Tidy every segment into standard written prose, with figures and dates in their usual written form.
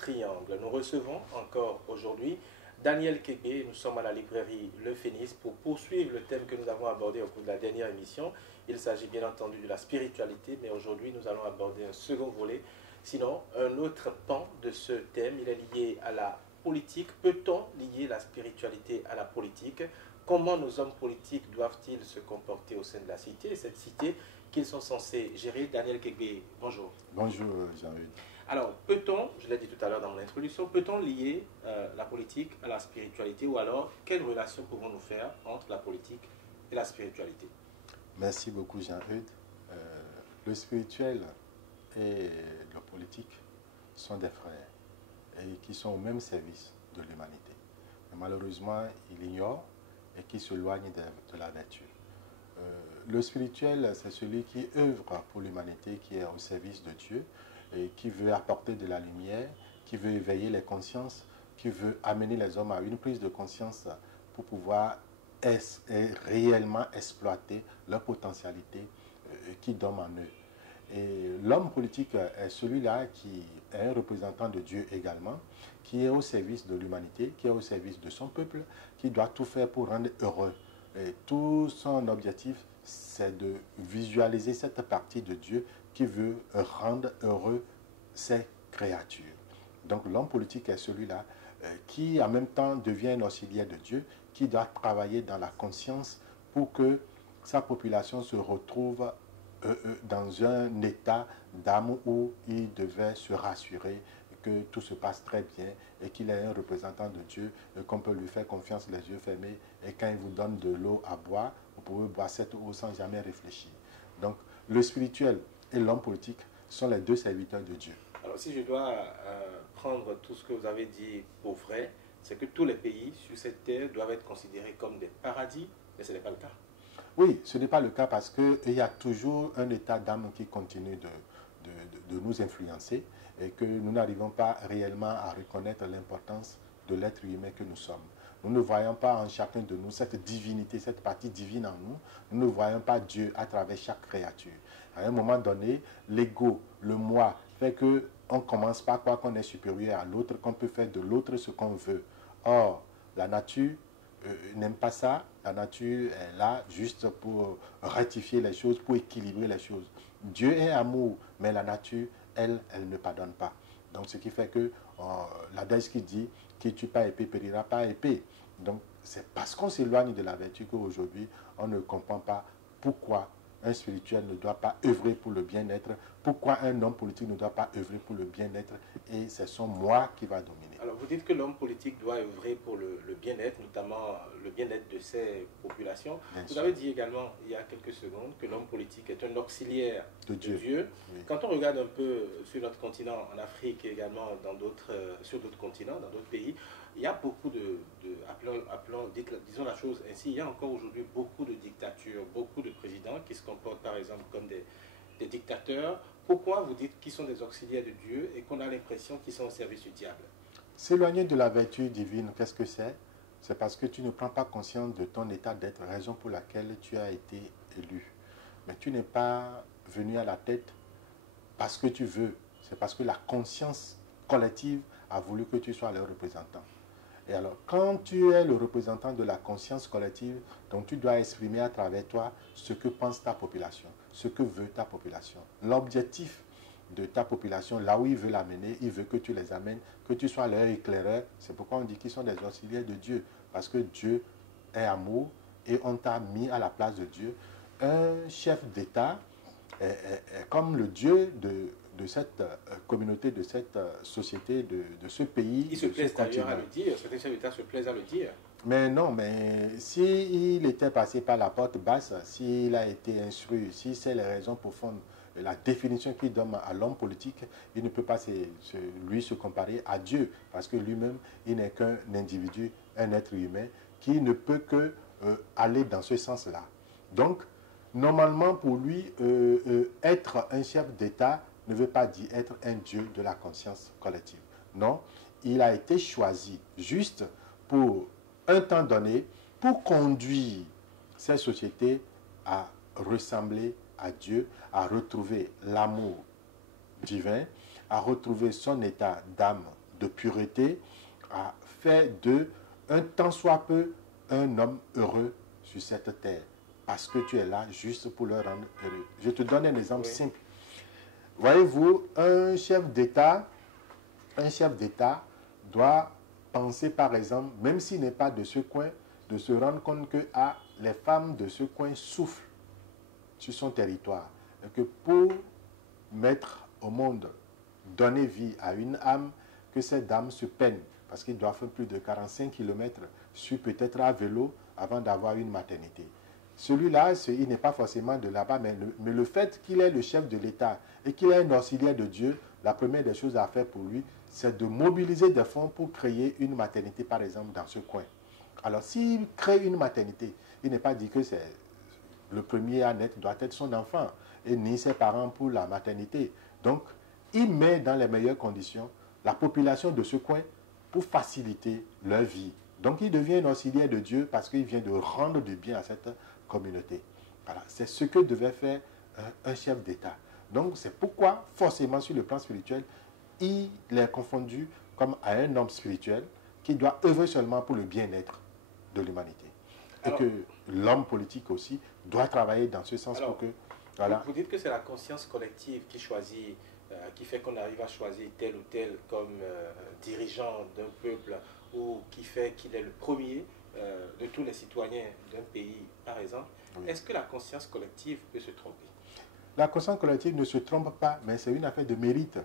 triangle. Nous recevons encore aujourd'hui Daniel Kébé. Nous sommes à la librairie Le Phénix pour poursuivre le thème que nous avons abordé au cours de la dernière émission. Il s'agit bien entendu de la spiritualité, mais aujourd'hui nous allons aborder un second volet, sinon un autre pan de ce thème. Il est lié à la politique. Peut-on lier la spiritualité à la politique? Comment nos hommes politiques doivent-ils se comporter au sein de la cité, cette cité qu'ils sont censés gérer? Daniel Kébé, bonjour. Bonjour Jean-Hugues. Alors, peut-on, je l'ai dit tout à l'heure dans mon introduction, peut-on lier la politique à la spiritualité, ou alors quelle relation pouvons-nous faire entre la politique et la spiritualité? Merci beaucoup Jean-Hugues. Le spirituel et le politique sont des frères et qui sont au même service de l'humanité. Mais malheureusement, ils ignorent et qui s'éloignent de la nature. Le spirituel, c'est celui qui œuvre pour l'humanité, qui est au service de Dieu, et qui veut apporter de la lumière, qui veut éveiller les consciences, qui veut amener les hommes à une prise de conscience pour pouvoir réellement exploiter leur potentialité qui dorment en eux. Et l'homme politique est celui-là qui est un représentant de Dieu également, qui est au service de l'humanité, qui est au service de son peuple, qui doit tout faire pour rendre heureux. Et tout son objectif, c'est de visualiser cette partie de Dieu qui veut rendre heureux ses créatures. Donc l'homme politique est celui-là qui en même temps devient un auxiliaire de Dieu, qui doit travailler dans la conscience pour que sa population se retrouve dans un état d'âme où il devait se rassurer que tout se passe très bien et qu'il est un représentant de Dieu et qu'on peut lui faire confiance les yeux fermés, et quand il vous donne de l'eau à boire, vous pouvez boire cette eau sans jamais réfléchir. Donc le spirituel et l'homme politique sont les deux serviteurs de Dieu. Alors si je dois prendre tout ce que vous avez dit pour vrai, c'est que tous les pays sur cette terre doivent être considérés comme des paradis, mais ce n'est pas le cas. Oui, ce n'est pas le cas parce qu'il y a toujours un état d'âme qui continue de nous influencer et que nous n'arrivons pas réellement à reconnaître l'importance de l'être humain que nous sommes. Nous ne voyons pas en chacun de nous cette divinité, cette partie divine en nous. Nous ne voyons pas Dieu à travers chaque créature. À un moment donné, l'ego, le moi, fait qu'on ne commence pas à croire qu'on est supérieur à l'autre, qu'on peut faire de l'autre ce qu'on veut. Or, la nature n'aime pas ça. La nature est là juste pour rectifier les choses, pour équilibrer les choses. Dieu est amour, mais la nature, elle ne pardonne pas. Donc, ce qui fait que l'adage qui dit « qui tue pas épée périra pas épée ». Donc, c'est parce qu'on s'éloigne de la vertu qu'aujourd'hui, on ne comprend pas pourquoi un spirituel ne doit pas œuvrer pour le bien-être, pourquoi un homme politique ne doit pas œuvrer pour le bien-être, et c'est son moi qui va dominer. Alors vous dites que l'homme politique doit œuvrer pour le bien-être, notamment le bien-être de ses populations. Vous avez dit également il y a quelques secondes que l'homme politique est un auxiliaire de Dieu. Oui. Quand on regarde un peu sur notre continent, en Afrique et également sur d'autres continents, dans d'autres pays, il y a beaucoup disons la chose ainsi, il y a encore aujourd'hui beaucoup de dictatures, beaucoup de présidents qui se comportent par exemple comme des dictateurs. Pourquoi vous dites qu'ils sont des auxiliaires de Dieu et qu'on a l'impression qu'ils sont au service du diable? S'éloigner de la vertu divine, qu'est-ce que c'est? C'est parce que tu ne prends pas conscience de ton état d'être, raison pour laquelle tu as été élu. Mais tu n'es pas venu à la tête parce que tu veux. C'est parce que la conscience collective a voulu que tu sois le représentant. Et alors, quand tu es le représentant de la conscience collective, donc tu dois exprimer à travers toi ce que pense ta population, ce que veut ta population. L'objectif de ta population, là où il veut l'amener, il veut que tu les amènes, que tu sois leur éclaireur. C'est pourquoi on dit qu'ils sont des auxiliaires de Dieu, parce que Dieu est amour et on t'a mis à la place de Dieu. Un chef d'État est comme le Dieu de cette communauté, de cette société, de ce pays. Il se plaise d'ailleurs à le dire, certains chefs d'État se plaisent à le dire. Mais non, mais s'il était passé par la porte basse, s'il a été instruit, si c'est les raisons profondes, la définition qu'il donne à l'homme politique, il ne peut pas lui se comparer à Dieu, parce que lui-même, il n'est qu'un individu, un être humain, qui ne peut que aller dans ce sens-là. Donc, normalement, pour lui, être un chef d'État ne veut pas dire être un Dieu de la conscience collective. Non, il a été choisi juste pour un temps donné, pour conduire ces sociétés à ressembler à Dieu, à retrouver l'amour divin, à retrouver son état d'âme de pureté, a fait de un tant soit peu un homme heureux sur cette terre. Parce que tu es là juste pour le rendre heureux. Je te donne un exemple simple. Voyez-vous, un chef d'État doit penser, par exemple, même s'il n'est pas de ce coin, de se rendre compte que les femmes de ce coin souffrent sur son territoire. Et que pour mettre au monde, donner vie à une âme, que cette dame se peine, parce qu'il doit faire plus de 45 km sur peut-être à vélo avant d'avoir une maternité. Celui-là, il n'est pas forcément de là-bas, mais le fait qu'il est le chef de l'État et qu'il est un auxiliaire de Dieu, la première des choses à faire pour lui, c'est de mobiliser des fonds pour créer une maternité, par exemple, dans ce coin. Alors, s'il crée une maternité, il n'est pas dit que c'est le premier à naître doit être son enfant, et ni ses parents pour la maternité. Donc, il met dans les meilleures conditions la population de ce coin pour faciliter leur vie. Donc, il devient un auxiliaire de Dieu parce qu'il vient de rendre du bien à cette communauté. Voilà, c'est ce que devait faire un chef d'État. Donc, c'est pourquoi, forcément, sur le plan spirituel, il est confondu comme à un homme spirituel qui doit œuvrer seulement pour le bien-être de l'humanité. Et que l'homme politique aussi doit travailler dans ce sens pour que... Voilà. Vous dites que c'est la conscience collective qui choisit, qui fait qu'on arrive à choisir tel ou tel comme dirigeant d'un peuple, ou qui fait qu'il est le premier de tous les citoyens d'un pays, par exemple. Oui. Est-ce que la conscience collective peut se tromper? La conscience collective ne se trompe pas, mais c'est une affaire de mérite.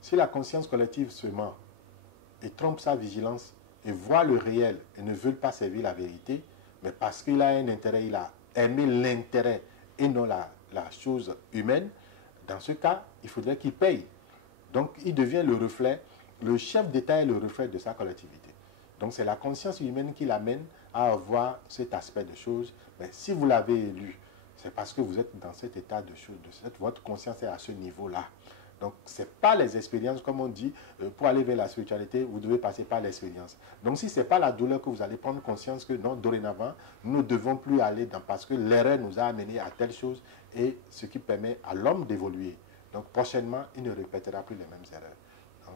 Si la conscience collective se ment et trompe sa vigilance et voit le réel et ne veut pas servir la vérité, mais parce qu'il a un intérêt, il a aimé l'intérêt et non la chose humaine, dans ce cas, il faudrait qu'il paye. Donc, il devient le reflet, le chef d'État est le reflet de sa collectivité. Donc, c'est la conscience humaine qui l'amène à avoir cet aspect de choses. Mais si vous l'avez élu, c'est parce que vous êtes dans cet état de choses, votre conscience est à ce niveau-là. Donc, ce n'est pas les expériences, comme on dit, pour aller vers la spiritualité, vous devez passer par l'expérience. Donc, si ce n'est pas la douleur que vous allez prendre conscience que non, dorénavant, nous ne devons plus aller dans, parce que l'erreur nous a amené à telle chose, et ce qui permet à l'homme d'évoluer. Donc, prochainement, il ne répétera plus les mêmes erreurs.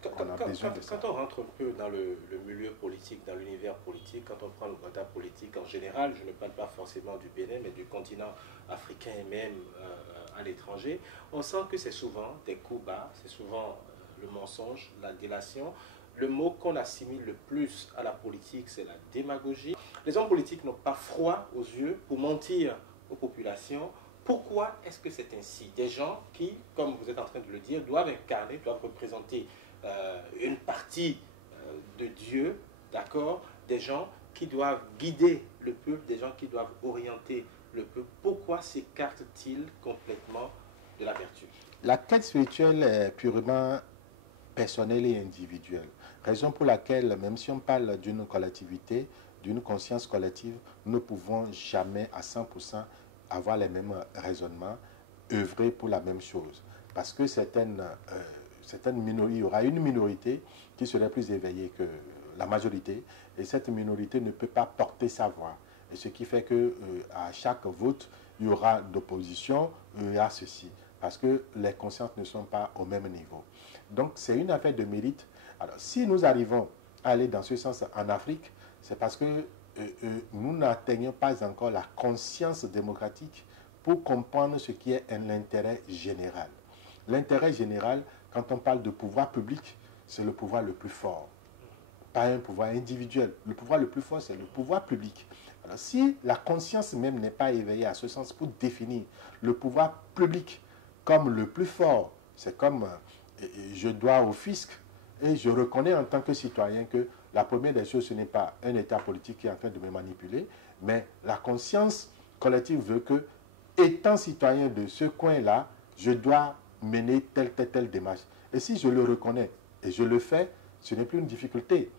Donc, on a besoin de ça. Quand on rentre un peu dans le milieu politique, dans l'univers politique, quand on prend le mandat politique en général, je ne parle pas forcément du Bénin, mais du continent africain et même à l'étranger, on sent que c'est souvent des coups bas, c'est souvent le mensonge, la délation. Le mot qu'on assimile le plus à la politique, c'est la démagogie. Les hommes politiques n'ont pas froid aux yeux pour mentir aux populations. Pourquoi est-ce que c'est ainsi? Des gens qui, comme vous êtes en train de le dire, doivent incarner, doivent représenter une partie de Dieu, d'accord? Des gens qui doivent guider le peuple, des gens qui doivent orienter le peuple. Pourquoi s'écartent-ils complètement de la vertu? La quête spirituelle est purement personnelle et individuelle. Raison pour laquelle, même si on parle d'une collectivité, d'une conscience collective, nous ne pouvons jamais à 100% avoir les mêmes raisonnements, œuvrer pour la même chose. Parce que il y aura une minorité qui serait plus éveillée que la majorité, et cette minorité ne peut pas porter sa voix. Et ce qui fait que à chaque vote, il y aura d'opposition à ceci, parce que les consciences ne sont pas au même niveau. Donc c'est une affaire de mérite. Alors si nous arrivons à aller dans ce sens en Afrique, c'est parce que nous n'atteignons pas encore la conscience démocratique pour comprendre ce qui est l'intérêt général. L'intérêt général, quand on parle de pouvoir public, c'est le pouvoir le plus fort, pas un pouvoir individuel. Le pouvoir le plus fort, c'est le pouvoir public. Alors, si la conscience même n'est pas éveillée à ce sens pour définir le pouvoir public comme le plus fort, c'est comme je dois au fisc et je reconnais en tant que citoyen que la première des choses, ce n'est pas un État politique qui est en train de me manipuler, mais la conscience collective veut que, étant citoyen de ce coin-là, je dois mener telle démarche. Et si je le reconnais et je le fais, ce n'est plus une difficulté.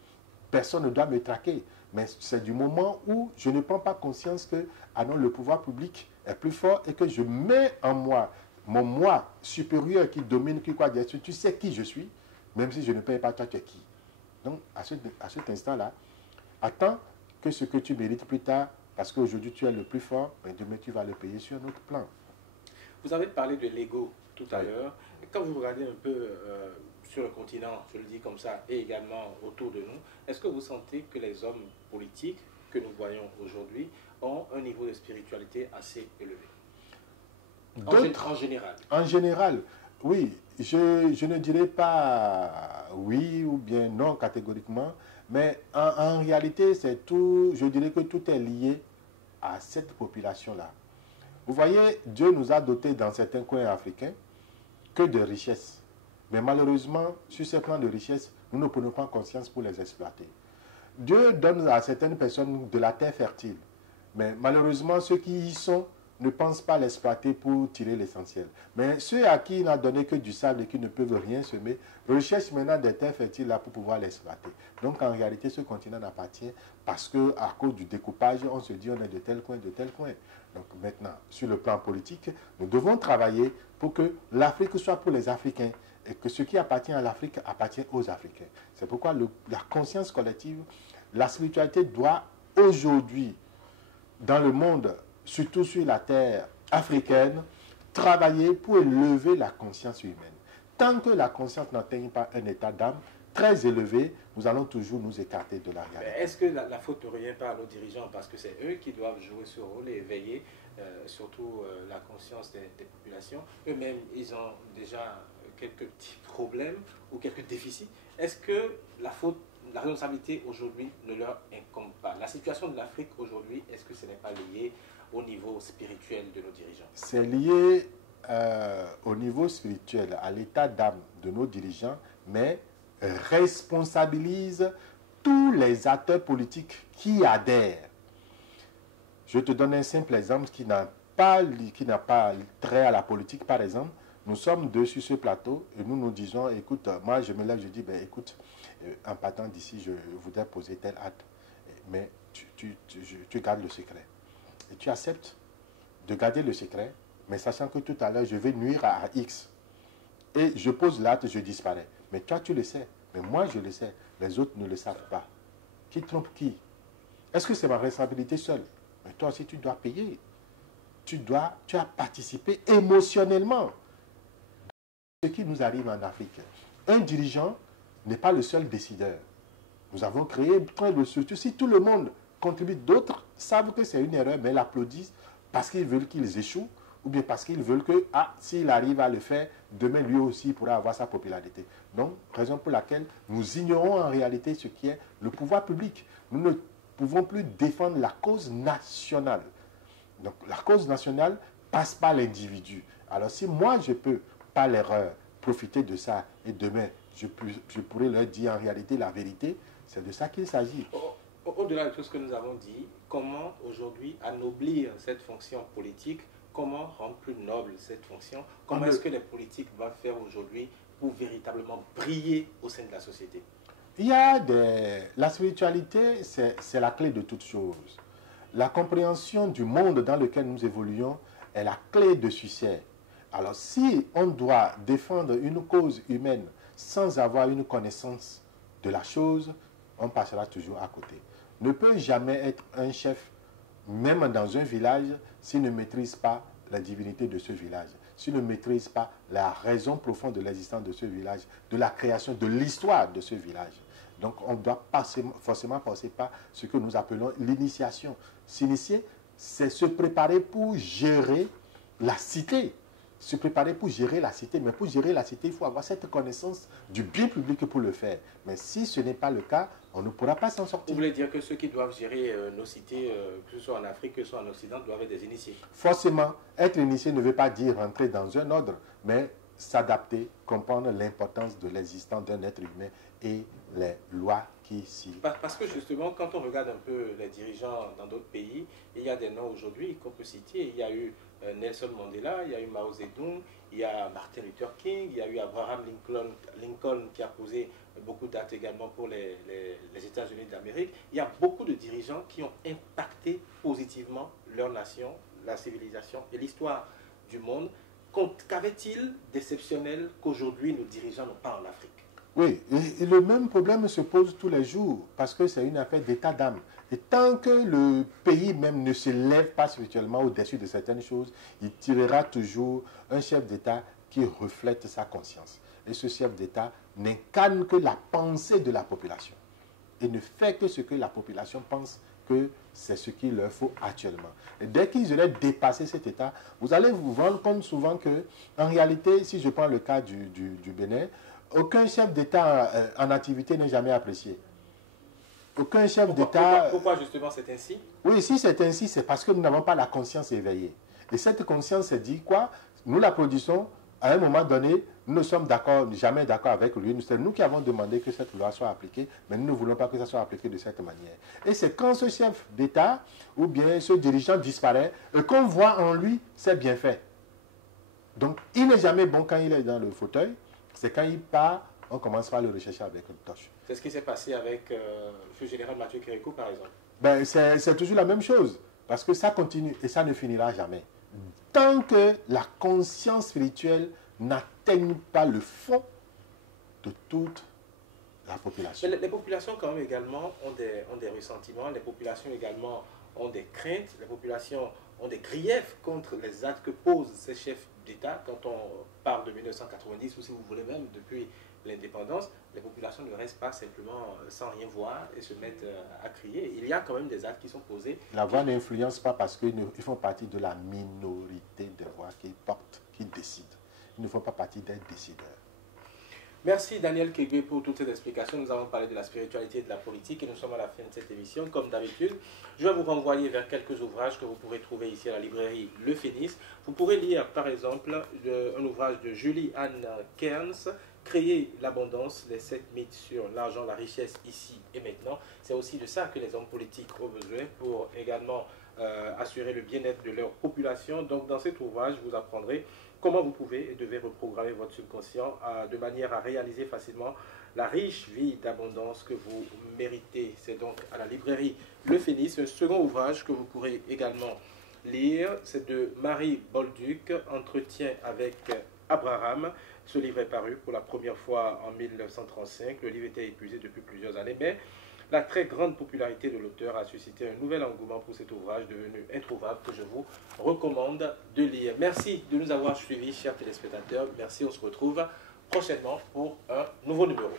Personne ne doit me traquer. Mais c'est du moment où je ne prends pas conscience que non, le pouvoir public est plus fort et que je mets en moi, mon moi supérieur qui domine, qui croit dire, tu sais qui je suis, même si je ne paye pas, toi tu es qui. Donc, à cet instant-là, attends que ce que tu mérites plus tard, parce qu'aujourd'hui tu es le plus fort, mais demain tu vas le payer sur un autre plan. Vous avez parlé de l'ego tout à l'heure. Quand vous regardez un peu sur le continent, je le dis comme ça, et également autour de nous, est-ce que vous sentez que les hommes politiques que nous voyons aujourd'hui ont un niveau de spiritualité assez élevé? En général. En général, oui. Je ne dirais pas oui ou bien non catégoriquement, mais en réalité, c'est tout, je dirais que tout est lié à cette population-là. Vous voyez, Dieu nous a dotés dans certains coins africains que de richesses. Mais malheureusement, sur ces plans de richesse, nous ne prenons pas conscience pour les exploiter. Dieu donne à certaines personnes de la terre fertile. Mais malheureusement, ceux qui y sont ne pensent pas l'exploiter pour tirer l'essentiel. Mais ceux à qui il n'a donné que du sable et qui ne peuvent rien semer, recherchent maintenant des terres fertiles là pour pouvoir l'exploiter. Donc en réalité, ce continent n'appartient parce qu'à cause du découpage, on se dit on est de tel coin, de tel coin. Donc maintenant, sur le plan politique, nous devons travailler pour que l'Afrique soit pour les Africains et que ce qui appartient à l'Afrique appartient aux Africains. C'est pourquoi la conscience collective, la spiritualité doit aujourd'hui, dans le monde, surtout sur la terre africaine, travailler pour élever la conscience humaine. Tant que la conscience n'atteigne pas un état d'âme très élevé, nous allons toujours nous écarter de la réalité. Est-ce que la faute ne revient pas à nos dirigeants? Parce que c'est eux qui doivent jouer ce rôle et veiller surtout la conscience des populations. Eux-mêmes, ils ont déjà quelques petits problèmes ou quelques déficits. Est-ce que la responsabilité aujourd'hui ne leur incombe pas? La situation de l'Afrique aujourd'hui, est-ce que ce n'est pas lié au niveau spirituel de nos dirigeants? C'est lié au niveau spirituel, à l'état d'âme de nos dirigeants, mais responsabilise tous les acteurs politiques qui adhèrent. Je te donne un simple exemple qui n'a pas trait à la politique, par exemple. Nous sommes deux sur ce plateau et nous nous disons, écoute, moi je me lève, je dis, ben, écoute, en partant d'ici, je voudrais poser tel acte, mais tu gardes le secret. Et tu acceptes de garder le secret, mais sachant que tout à l'heure, je vais nuire à X. Et je pose l'acte, je disparais. Mais toi, tu le sais. Mais moi, je le sais. Les autres ne le savent pas. Qui trompe qui? Est-ce que c'est ma responsabilité seule? Mais toi aussi, tu dois payer. Tu as participé émotionnellement. Ce qui nous arrive en Afrique. Un dirigeant n'est pas le seul décideur. Nous avons créé plein de structures. Si tout le monde contribue, d'autres savent que c'est une erreur, mais l'applaudissent parce qu'ils veulent qu'ils échouent ou bien parce qu'ils veulent que, s'il arrive à le faire, demain lui aussi pourra avoir sa popularité. Donc, raison pour laquelle nous ignorons en réalité ce qui est le pouvoir public. Nous ne pouvons plus défendre la cause nationale. Donc, la cause nationale passe par l'individu. Alors, si moi, je peux, par l'erreur, profiter de ça, et demain, je pourrais leur dire en réalité la vérité, c'est de ça qu'il s'agit. Au-delà de tout ce que nous avons dit, comment aujourd'hui anoblir cette fonction politique? Comment rendre plus noble cette fonction? Comment est-ce que les politiques doivent faire aujourd'hui pour véritablement briller au sein de la société? La spiritualité, c'est la clé de toute chose. La compréhension du monde dans lequel nous évoluons est la clé de succès. Alors, si on doit défendre une cause humaine sans avoir une connaissance de la chose, on passera toujours à côté. Ne peut jamais être un chef, même dans un village, s'il ne maîtrise pas la divinité de ce village, s'il ne maîtrise pas la raison profonde de l'existence de ce village, de la création, de l'histoire de ce village. Donc, on doit forcément passer par ce que nous appelons l'initiation. S'initier, c'est se préparer pour gérer la cité. Se préparer pour gérer la cité. Mais pour gérer la cité, il faut avoir cette connaissance du bien public pour le faire. Mais si ce n'est pas le cas, on ne pourra pas s'en sortir. Vous voulez dire que ceux qui doivent gérer nos cités, que ce soit en Afrique, que ce soit en Occident, doivent être des initiés? Forcément, être initié ne veut pas dire rentrer dans un ordre, mais s'adapter, comprendre l'importance de l'existence d'un être humain et les lois qui s'y... Parce que justement, quand on regarde un peu les dirigeants dans d'autres pays, il y a des noms aujourd'hui qu'on peut citer. Il y a eu Nelson Mandela, il y a eu Mao Zedong, il y a Martin Luther King, il y a eu Abraham Lincoln qui a posé beaucoup d'actes également pour les États-Unis d'Amérique. Il y a beaucoup de dirigeants qui ont impacté positivement leur nation, la civilisation et l'histoire du monde. Qu'avait-il d'exceptionnel qu'aujourd'hui nos dirigeants n'ont pas en Afrique? Oui, et le même problème se pose tous les jours, parce que c'est une affaire d'état d'âme. Et tant que le pays même ne se lève pas spirituellement au-dessus de certaines choses, il tirera toujours un chef d'État qui reflète sa conscience. Et ce chef d'État n'incarne que la pensée de la population et ne fait que ce que la population pense que c'est ce qu'il leur faut actuellement. Et dès qu'ils auraient dépassé cet état, vous allez vous rendre compte souvent que, en réalité, si je prends le cas du Bénin, aucun chef d'État en activité n'est jamais apprécié. Aucun chef d'État... Pourquoi justement c'est ainsi? Oui, si c'est ainsi, c'est parce que nous n'avons pas la conscience éveillée. Et cette conscience se dit quoi? Nous la produisons, à un moment donné, nous ne sommes jamais d'accord avec lui. C'est nous qui avons demandé que cette loi soit appliquée, mais nous ne voulons pas que ça soit appliqué de cette manière. Et c'est quand ce chef d'État ou bien ce dirigeant disparaît et qu'on voit en lui ses bienfaits. Donc, il n'est jamais bon quand il est dans le fauteuil. C'est quand il part, on commence par le rechercher avec une torche. C'est ce qui s'est passé avec le général Mathieu Kérékou, par exemple. Ben, c'est toujours la même chose. Parce que ça continue et ça ne finira jamais. Tant que la conscience spirituelle n'atteigne pas le fond de toute la population. Mais les populations, quand même, également, ont des ressentiments. Les populations, également, ont des craintes. Les populations ont des griefs contre les actes que posent ces chefs d'État. Quand on parle de 1990, ou si vous voulez même, depuis l'indépendance, les populations ne restent pas simplement sans rien voir et se mettent à crier. Il y a quand même des actes qui sont posés. La voix n'influence pas parce qu'ils font partie de la minorité des voix qu'ils portent, qui décident. Ils ne font pas partie des décideurs. Merci Daniel Kegbe pour toutes ces explications. Nous avons parlé de la spiritualité et de la politique et nous sommes à la fin de cette émission. Comme d'habitude, je vais vous renvoyer vers quelques ouvrages que vous pourrez trouver ici à la librairie Le Phénix. Vous pourrez lire par exemple un ouvrage de Julie-Anne Kearns, Créer l'abondance, les 7 mythes sur l'argent, la richesse ici et maintenant. C'est aussi de ça que les hommes politiques ont besoin pour également assurer le bien-être de leur population. Donc dans cet ouvrage, vous apprendrez comment vous pouvez et devez reprogrammer votre subconscient de manière à réaliser facilement la riche vie d'abondance que vous méritez. C'est donc à la librairie Le Phénix. Un second ouvrage que vous pourrez également lire, c'est de Marie Bolduc, Entretien avec Abraham. Ce livre est paru pour la première fois en 1935. Le livre était épuisé depuis plusieurs années, mais la très grande popularité de l'auteur a suscité un nouvel engouement pour cet ouvrage devenu introuvable que je vous recommande de lire. Merci de nous avoir suivis, chers téléspectateurs. Merci, on se retrouve prochainement pour un nouveau numéro.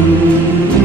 Thank you.